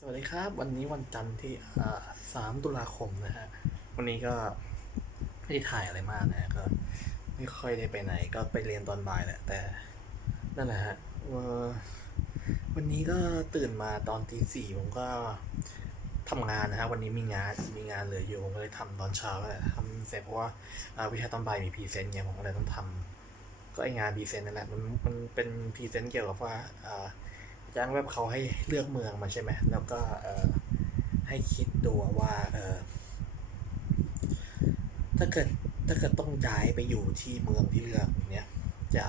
สวัสดีครับ วันนี้วันจันทร์ที่สามตุลาคมนะฮะ วันนี้ก็ไม่ได้ถ่ายอะไรมากนะก็ไม่ค่อยได้ไปไหนก็ไปเรียนตอนบ่ายแหละแต่นั่นแหละฮะวันนี้ก็ตื่นมาตอนตีสี่ผมก็ทำงานนะฮะวันนี้มีงานมีงานเหลืออยู่ผมก็เลยทำตอนเช้าแหละทำเสร็จเพราะว่าวิชาตอนบ่ายมีพรีเซนต์ไงผมก็เลยต้องทำก็ไองานพรีเซนต์นั่นแหละมันมันเป็นพรีเซนต์เกี่ยวกับว่าอ่า จ้างเว็บเขาให้เลือกเมืองมาใช่ไหมแล้วก็เออให้คิดดูว่าเออถ้าเกิดถ้าเกิดต้องย้ายไปอยู่ที่เมืองที่เลือกเนี้ยจะ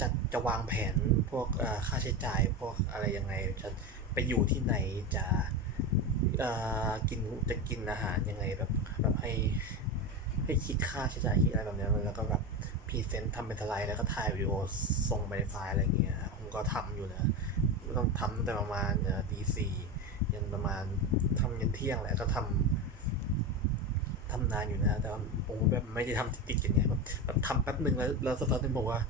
จะจะวางแผนพวกเออค่าใช้จ่ายพวกอะไรยังไงจะไปอยู่ที่ไหนจะเออกินจะกินอาหารยังไงแบบแบบให้ให้คิดค่าใช้จ่ายคิดอะไรแบบนี้แล้วก็แบบพรีเซนต์ทำเป็นสไลด์แล้วก็ถ่ายวิดีโอส่งไปในไฟล์อะไรอย่างเงี้ยผมก็ทำอยู่นะ ต้องทำแต่ประมาณตีสี่ยันประมาณทำยันเที่ยงแหละก็ทำทำนานอยู่นะ แต่ว่าผมแบบไม่ได้ทำติดๆอย่างเงี้ยแบบแบบทำแป๊บหนึ่งแล้วแล้วสักพักนึงผมว่า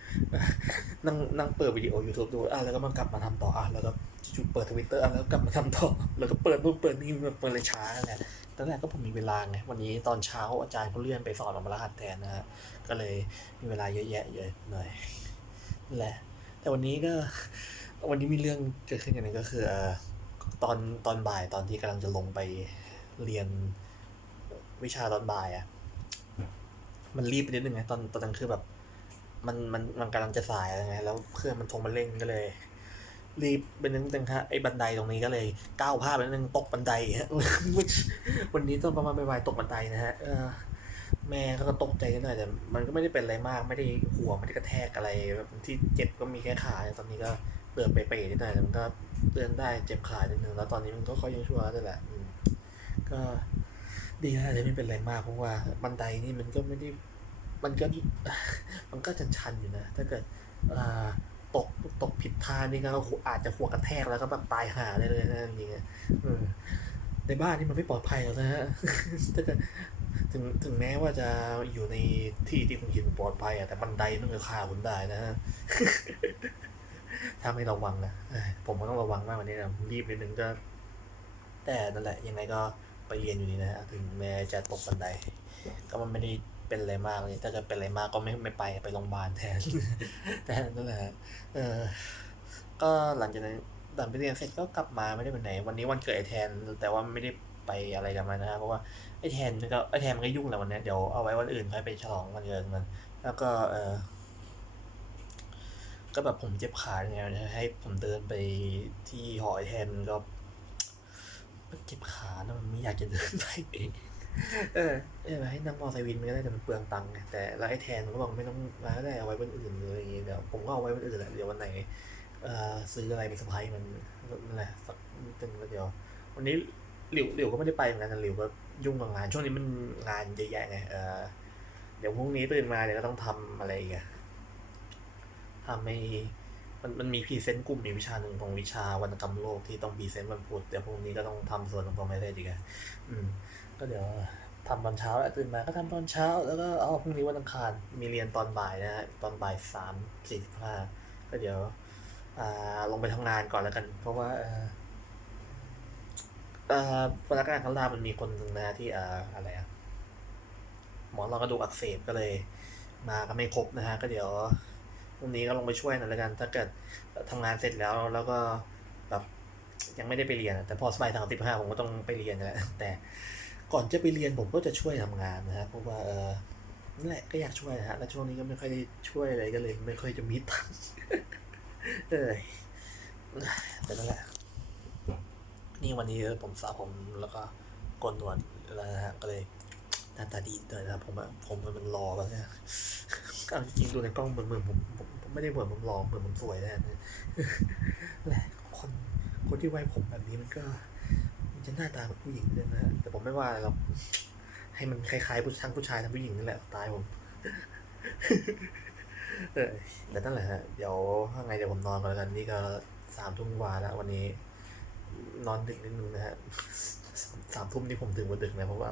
นั่งนั่งเปิดวิดีโอ YouTube ดูอะแล้วก็มากลับมาทำต่ออะแล้วก็จู่ๆเปิดทวิตเตอร์อะแล้วกลับมาทำต่อ แล้วก็เปิดนู่นเปิดนี่แบบเปิดเลยช้าแหละตอนแรกก็ผมมีเวลาไงวันนี้ตอนเช้าอาจารย์เขาเลื่อนไปสอนออกมารหัสแทนนะฮะก็เลยมีเวลาเยอะแยะเยอะหน่อยนั่นแหละแต่วันนี้ก็ วันนี้มีเรื่องเกิดขึ้นอย่างหนึงก็คืออตอนตอนบ่ายตอนที่กำลังจะลงไปเรียนวิชาตอนบ่ายอะ มันรีบไปนิดนึงไงตอนตอนนั้นคือแบบ มันมันมันกำลังจะสายแล้วไงแล้วเพื่อนมันโทรมาเร่งก็เลย รีบไปนิดนึงฮะไอ้บันไดตรงนี้ก็เลยก้าวพลาดไปนิดนึงตกบันไดฮะวันนี้ตอนประมาณบ่ายตกบันไดนะฮะแม่ก็ตกใจกันหน่อยแต่มันก็ไม่ได้เป็นอะไรมาก ไม่ได้หัวไม่ได้กระแทกอะไรแบบที่เจ็บก็มีแค่ขาตอนนี้ก็ เตือนไปๆนิดหน่อยมันก็เตือนได้เจ็บขานิดนึงแล้วตอนนี้มันก็ค่อยยังชั่วแล้วแหละก็ดีแล้วที่ไม่เป็นไรมากเพราะว่าบันไดนี่มันก็ไม่ได้มันก็มันก็ชันๆอยู่นะ ถ้าเกิดตกตกผิดท่านี่ก็อาจจะหัวกระแทกแล้วก็แบบตายห่าได้เลยนะจริงๆเออในบ้านนี่มันไม่ปลอดภัยหรอกนะฮะถ้าเกิดถึงถึงแม้ว่าจะอยู่ในที่ที่คุณคิดว่าปลอดภัยอะแต่บันไดมันก็ฆ่าคุณได้นะฮะ ถ้าไม่ระวังนะผมก็ต้องระวังมากว่านี้นะรีบนิดนึงก็ แต่นั่นแหละ ยังไงก็ไปเรียนอยู่นี่นะถึงแม้จะตกบันได ก็มันไม่ได้เป็นอะไรมากเลย ถ้าจะเป็นอะไรมากก็ไม่ไม่ไปไปโรงพยาบาลแทน แต่นั่นแหละเออก็หลังจากนั้นหลังไปเรียนเสร็จก็กลับมาไม่ได้ไปไหน วันนี้วันเกิดไอแทน แต่ว่าไม่ได้ไปอะไรกับมันนะเพราะว่าไอแทนมันก็ไอแทนมันก็ยุ่งแหละวันนี้เดี๋ยวเอาไว้วันอื่นค่อยไปฉลองวันเกิดมัน แล้วก็เออ ก็แบบผมเจ็บขาเนี่ยให้ผมเดินไปที่หอไอแทนก็มันเจ็บขานะมันไม่อยากจะเดินไปเออเออให้นั่งมอไซค์วินมันก็ได้แต่มันเปลืองตังค์ไงแต่แล้วไอ้แทนมันก็บอกไม่ต้องมาก็ได้เอาไว้วันอื่นเลยอย่างเงี้ยเดี๋ยวผมก็เอาไว้วันอื่นแหละเดี๋ยววันไหนเอ่อซื้ออะไรไปเซอร์ไพรส์มันนั่นแหละสักตึงแล้วเดี๋ยว วันนี้หลิวหลิวก็ไม่ได้ไปเหมือนกันนะหลิวก็ยุ่งกับงานช่วงนี้มันงานเยอะแยะไงเออเดี๋ยวพรุ่งนี้ตื่นมาเดี๋ยวก็ต้องทำอะไรอีกอะ ทำให้มันมันมีพรีเซนต์กลุ่มมีวิชาหนึ่งของวิชาวรรณกรรมโลกที่ต้องพรีเซนต์วันพุธเดี๋ยวพรุ่งนี้ก็ต้องทำส่วนของตัวไม่ได้ดีกันอืม ก็เดี๋ยวทำตอนเช้าแหละตื่นมาก็ทำตอนเช้า แล้วก็เอาพรุ่งนี้วันอังคารมีเรียนตอนบ่ายนะฮะตอนบ่ายสามสี่สิบห้าก็เดี๋ยวอ่าลงไปทำงานก่อนแล้วกัน เพราะว่าเอ่อเอ่อพนักงานข้างล่างมันมีคนหนึ่งนะที่อ่าอะไรอะหมอนรองกระดูกอักเสบก็เลย มาก็ไม่ครบนะฮะ ก็เดี๋ยว พรุ่งนี้ก็ลงไปช่วยหน่อยล้วกัน ถ้าเกิดทำงานเสร็จแล้วแล้วก็แบบยังไม่ได้ไปเรียน แต่พอสบายทางสิบห้าผมก็ต้องไปเรียนนะแต่ก่อนจะไปเรียนผมก็จะช่วยทำงานนะฮะเพราะว่าเออนั่นแหละก็อยากช่วยนะฮะแล้วช่วงนี้ก็ไม่ค่อยได้ช่วยอะไรก็เลย ไม่ค่อยจะมีตังค์เออแต่นั่นแหละนี่วันนี้ผมสระผมแล้วก็โกนหนวดแล้วนะฮะก็เลยหน้าตาดีเลยนะผมอะผมมันรอแล้วเนี่ย เอาจริงดูในกล้องเหมือนเหมือนผมผมผมไม่ได้เหมือนผมรอเหมือนผมสวยแนะแหละคนคนที่ไว้ผมแบบนี้มันก็มันจะหน้าตาเหมือนผู้หญิงเลยนะแต่ผมไม่ว่าหรอกให้มันคล้ายๆผู้ทั้งผู้ชายทั้งผู้หญิงนั่นแหละตล์ผมเออแต่นั่นแหละฮะเดี๋ยวถ้าไงเดี๋ยวผมนอนก่อนแล้วกันนี่ก็สามทุ่มกว่าแล้ววันนี้ นอนดึกนิดนึงนะฮะสามทุ่มนี่ผมถึงว่าดึกนะเพราะว่า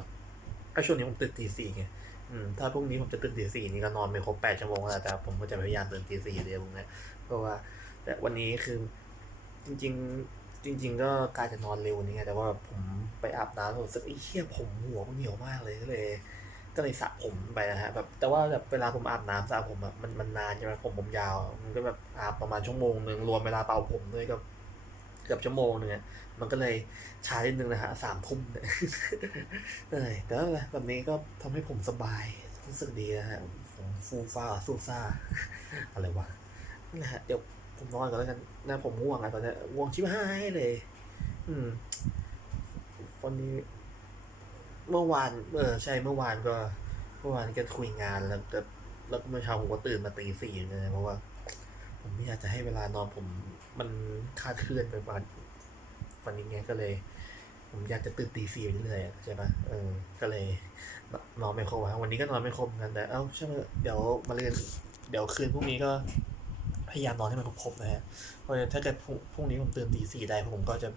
ไอ้ช่วงนี้ผมตื่นตีสี่ไง ถ้าพรุ่งนี้ผมจะตื่นตีสี่นี่ก็นอนไม่ครบแปดชั่วโมงแล้วแต่ผมก็จะพยายามตื่นตีสี่เดียวพรุ่งนี้เพราะว่า แต่วันนี้คือจริงจริง ๆ ก็การจะนอนเร็วนี่ไงแต่ว่าผมไปอาบน้ำแล้วรู้สึกไอ้เหี้ยผมหัวมันเหนียวมากเลยก็เลย ก็เลยสระผมไปนะฮะแบบแต่ว่าแบบเวลาผมอาบน้ำสระผมอะมันมันนานใช่ไหมผมผมยาว มันก็แบบอาบประมาณชั่วโมงหนึ่งรวมเวลาเป่าผมด้วยก็ เกือบชั่วโมงหนึงมันก็เลยช้านิดนึงนะฮะสามทุ่มเนี่ยเออแต่ว่าแบบนี้ก็ทำให้ผมสบายรู้สึกดีนะฮะผมฟูฟ้าสู้ซ่าอะไรวะนั่แหละฮะเดี๋ยวผมนอนก่อนแล้วกันนะผมง่วงอะตอนนี้ง่วงชิบหายเลย อืมวันนี้ เมื่อวาน เออ ใช่เมื่อวานก็ เมื่อวานก็คุยงานแล้วแต่แล้วเมื่อเช้าผมก็ตื่นมาตีสี่เลยเพราะว่า ผมไม่อยากจะให้เวลานอนผม มันคาดเคลื่อนไปวันวันนี้ไงก็เลย ผมอยากจะตื่นตีสี่ไปเรื่อยใช่ปะเออ ก็เลยนอนไม่ครบอะวันนี้ก็นอนไม่ครบเหมือนกันแต่เอ้าใช่ไหมเดี๋ยวมาเรียนเดี๋ยวคืนพรุ่งนี้ก็พยายามนอนให้มันครบๆนะฮะเพราะถ้าเกิดพรุ่งพรุ่งนี้ผมตื่นตีสี่ได้ผมก็จะ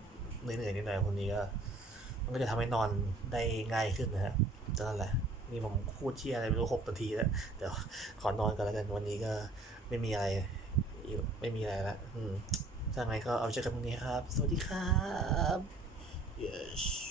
เหนื่อยๆนิดหน่อยพรุ่งนี้ก็มันก็จะทำให้นอนได้ง่ายขึ้นนะฮะก็นั่นแหละนี่ผมพูดเชี่ยอะไรไม่รู้หกนาทีแล้วเดี๋ยวขอนอนกันแล้วกันวันนี้ก็ไม่มีอะไรไม่มีอะไรละอืม ถ้าไงก็เอาเจอกันพรุ่งนี้ครับ สวัสดีครับ yes